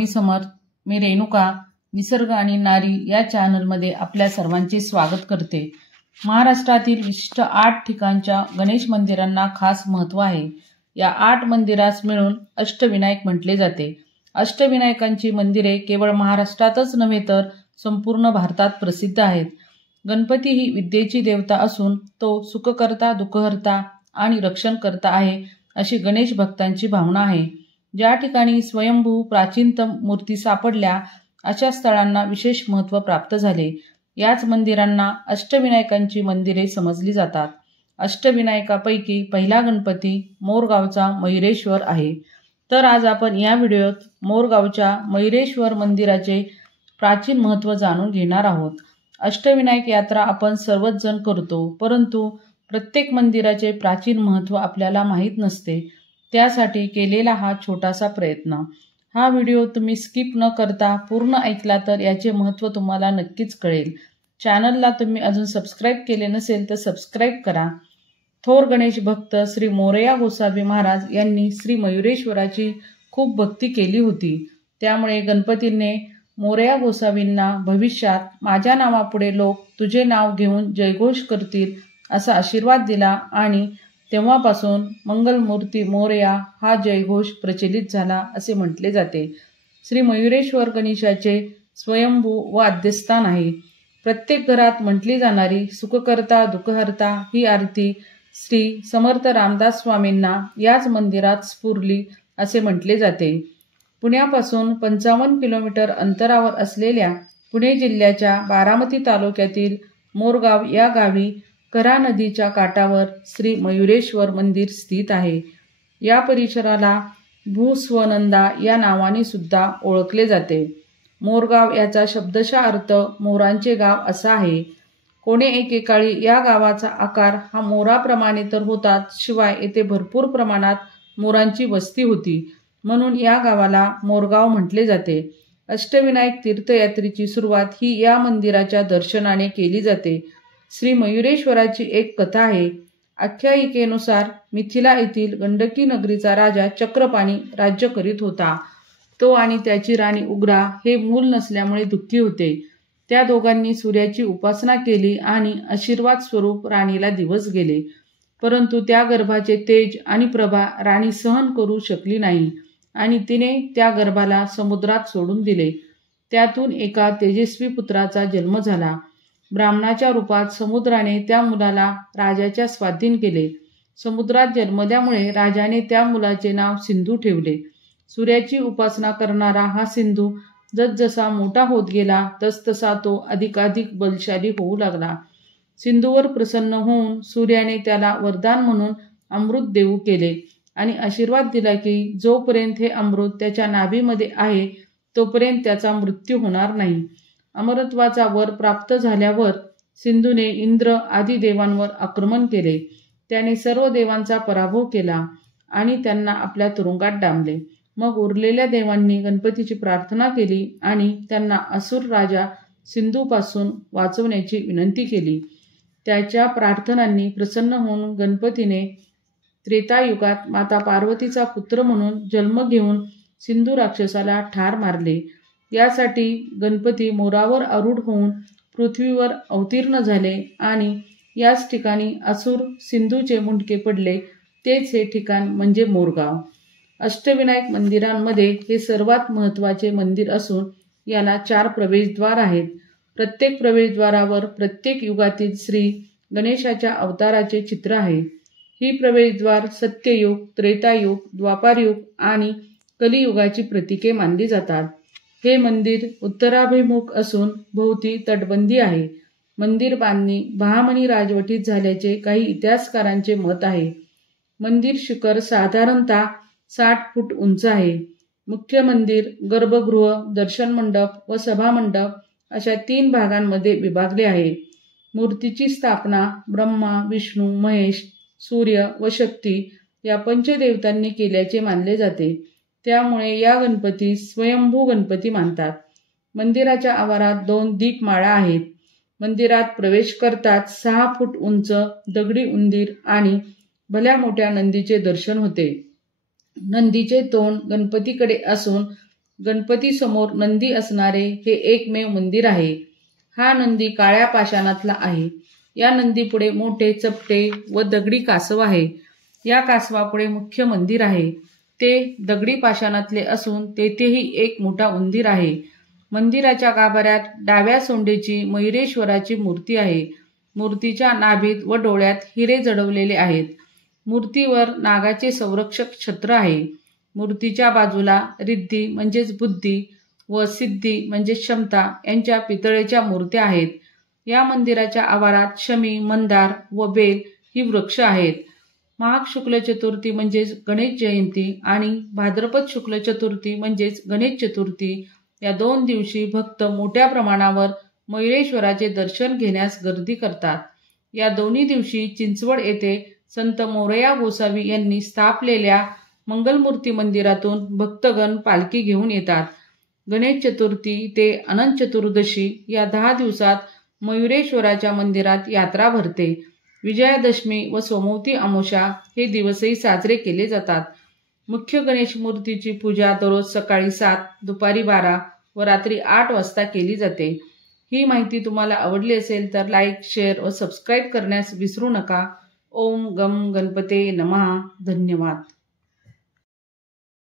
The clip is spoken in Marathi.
मी समर्थ, मी रेणुका निसर्ग आणि नारी या चॅनलमध्ये आपल्या सर्वांचे स्वागत करते। महाराष्ट्रातील विशिष्ट 8 ठिकाणच्या गणेश मंदिरांना खास महत्त्व आहे। या 8 मंदिरास मिळून अष्टविनायक म्हटले जाते। अष्टविनायकांची मंदिरे केवळ महाराष्ट्रातच नव्हे तर संपूर्ण भारतात प्रसिद्ध आहेत। गणपती ही विद्येची देवता असून तो सुखकर्ता, दुःखहर्ता आणि रक्षणकर्ता आहे अशी गणेश भक्तांची भावना आहे। ज्या ठिकाणी स्वयंभू प्राचीनतम मूर्ती सापडल्या अशा स्थळांना विशेष महत्त्व प्राप्त झाले। याच मंदिरांना अष्टविनायकांची मंदिरे समजली जातात। अष्टविनायकापैकी पहिला गणपती मोरगावचा मयुरेश्वर आहे। तर आज आपण या व्हिडिओत मोरगावच्या मयुरेश्वर मंदिराचे प्राचीन महत्त्व जाणून घेणार आहोत। अष्टविनायक यात्रा आपण सर्वच जण करतो, परंतु प्रत्येक मंदिराचे प्राचीन महत्त्व आपल्याला माहीत नसते। त्यासाठी केलेला हा छोटासा प्रयत्न। हा व्हिडिओ तुम्ही स्किप न करता पूर्ण ऐकला तर याचे महत्त्व तुम्हाला नक्कीच कळेल। चॅनलला तुम्ही अजून सबस्क्राईब केले नसेल तर सबस्क्राईब करा। थोर गणेश भक्त श्री मोरया गोसावी महाराज यांनी श्री मयुरेश्वराची खूप भक्ती केली होती। त्यामुळे गणपतीने मोरया गोसावींना भविष्यात माझ्या नावापुढे लोक तुझे नाव घेऊन जयघोष करतील असा आशीर्वाद दिला आणि तेव्हापासून मंगलमूर्ती मोरया हा जयघोष प्रचलित झाला असे म्हटले जाते। श्री मयुरेश्वर गणेशाचे स्वयंभू व आद्यस्थान आहे। प्रत्येक घरात म्हटली जाणारी सुखकर्ता दुःखहर्ता ही आरती श्री समर्थ रामदास स्वामींना याच मंदिरात स्फुरली असे म्हटले जाते। पुण्यापासून 55 किलोमीटर अंतरावर असलेल्या पुणे जिल्ह्याच्या बारामती तालुक्यातील मोरगाव या गावी कऱ्हा नदीच्या काठावर श्री मयुरेश्वर मंदिर स्थित आहे। या परिसराला भूस्वनंदा या नावाने सुद्धा ओळखले जाते। मोरगाव याचा शब्दशः अर्थ मोरांचे गाव असा आहे। कोणे एकेकाळी या गावाचा आकार हा मोराप्रमाणे तर होताच, शिवाय येथे भरपूर प्रमाणात मोरांची वस्ती होती, म्हणून या गावाला मोरगाव म्हटले जाते। अष्टविनायक तीर्थयात्रेची सुरुवात ही या मंदिराच्या दर्शनाने केली जाते। श्री मयुरेश्वराची एक कथा आहे। आख्यायिकेनुसार मिथिला येथील गंडकी नगरीचा राजा चक्रपाणी राज्य करीत होता। तो आणि त्याची राणी उग्रा हे मूल नसल्यामुळे दुःखी होते। त्या दोघांनी सूर्याची उपासना केली आणि आशीर्वाद स्वरूप राणीला दिवस गेले, परंतु त्या गर्भाचे तेज आणि प्रभा राणी सहन करू शकली नाही आणि तिने त्या गर्भाला समुद्रात सोडून दिले। त्यातून एका तेजस्वी पुत्राचा जन्म झाला। ब्राह्मणाच्या रूपात समुद्राने त्या मुलाला राजाच्या स्वाधीन केले। समुद्रात जन्मल्यामुळे राजाने त्या मुलाचे नाव सिंधू ठेवले। सूर्याची उपासना करणारा हा सिंधू जसजसा मोठा होत गेला तसतसा तो अधिकाधिक बलशाली होऊ लागला। सिंधूवर प्रसन्न होऊन सूर्याने त्याला वरदान म्हणून अमृत देऊ केले आणि आशीर्वाद दिला की जोपर्यंत हे अमृत त्याच्या नाभीमध्ये आहे तोपर्यंत त्याचा मृत्यू होणार नाही। अमरत्वाचा वर प्राप्त झाल्यावर सिंधूने इंद्र आदी देवांवर आक्रमण केले। त्याने सर्व देवांचा पराभव केला आणि त्यांना आपल्या तुरुंगात डांबले। मग उरलेल्या देवांनी गणपतीची प्रार्थना केली आणि त्यांना असुर राजा सिंधूपासून वाचवण्याची विनंती केली। त्याच्या प्रार्थनांनी प्रसन्न होऊन गणपतीने त्रेतायुगात माता पार्वतीचा पुत्र म्हणून जन्म घेऊन सिंधू राक्षसाला ठार मारले। यासाठी गणपती मोरावर आरूढ होऊन पृथ्वीवर अवतीर्ण झाले आणि याच ठिकाणी असुर सिंधूचे मुंडके पडले। तेच हे ठिकाण म्हणजे मोरगाव। अष्टविनायक मंदिरांमध्ये हे सर्वात महत्त्वाचे मंदिर असून याला 4 प्रवेशद्वार आहेत। प्रत्येक प्रवेशद्वारावर प्रत्येक युगातील श्री गणेशाच्या अवताराचे चित्र आहे। ही प्रवेशद्वार सत्ययुग, त्रेतायुग, द्वापारयुग आणि कलियुगाची प्रतीके मानली जातात। हे मंदिर उत्तराभिमुख असून भोवती तटबंदी आहे। मंदिर बांधणी बहामनी राजवटीत झाल्याचे काही इतिहासकारांचे मत आहे। मंदिर शिखर साधारणतः 60 फूट उंच आहे। मुख्य मंदिर गर्भगृह, दर्शन मंडप व सभामंडप अशा 3 भागांमध्ये विभागले आहे। मूर्तीची स्थापना ब्रह्मा, विष्णू, महेश, सूर्य व शक्ती या पंचदेवतांनी केल्याचे मानले जाते। त्यामुळे या गणपतीस स्वयंभू गणपती मानतात। मंदिराच्या आवारात 2 दीपमाळा आहेत। मंदिरात प्रवेश करताच 6 फूट उंच दगडी उंदीर आणि भल्या मोठ्या नंदीचे दर्शन होते। नंदीचे तोंड गणपतीकडे असून गणपती समोर नंदी असणारे हे एकमेव मंदिर आहे. हा नंदी काळ्या पाषाणातला आहे. या नंदीपुढे मोठे चपटे व दगडी कासव आहे. या कासवापुढे मुख्य मंदिर आहे. ते दगडी पाषाणातले असून तेथेही एक मोठा उंदीर आहे. मंदिराच्या गाभाऱ्यात डाव्या सोंडेची मयुरेश्वराची मूर्ती आहे. मूर्तीच्या नाभीत व डोळ्यात हिरे जडवलेले आहेत. मूर्तीवर नागाचे संरक्षक छत्र आहे. मूर्तीच्या बाजूला रिद्धी म्हणजेच बुद्धी व सिद्धी म्हणजे क्षमता यांच्या पितळेच्या मूर्त्या आहेत. या मंदिराच्या आवारात शमी, मंदार व बेल ही वृक्ष आहेत. माघ शुक्ल चतुर्थी म्हणजेच गणेश जयंती आणि भाद्रपद शुक्ल चतुर्थी म्हणजेच गणेश चतुर्थी या 2 दिवशी भक्त मोठ्या प्रमाणावर मयुरेश्वराचे दर्शन घेण्यास गर्दी करतात. या दोन्ही दिवशी चिंचवड येथे संत मोरया गोसावी यांनी स्थापलेल्या मंगलमूर्ती मंदिरातून भक्तगण पालखी घेऊन येतात. गणेश चतुर्थी ते अनंत चतुर्दशी या 10 दिवसात मयुरेश्वराच्या मंदिरात यात्रा भरते. विजयादशमी व सोमवती अमावस्या हे दिवसही साजरे केले जातात. मुख्य गणेश मूर्तीची पूजा दररोज सकाळी 7, दुपारी 12 व रात्री 8 वाजता केली जाते. ही माहिती तुम्हाला आवडली असेल तर लाईक, शेअर व सबस्क्राईब करण्यास विसरू नका. ओम गम गणपते नमः. धन्यवाद.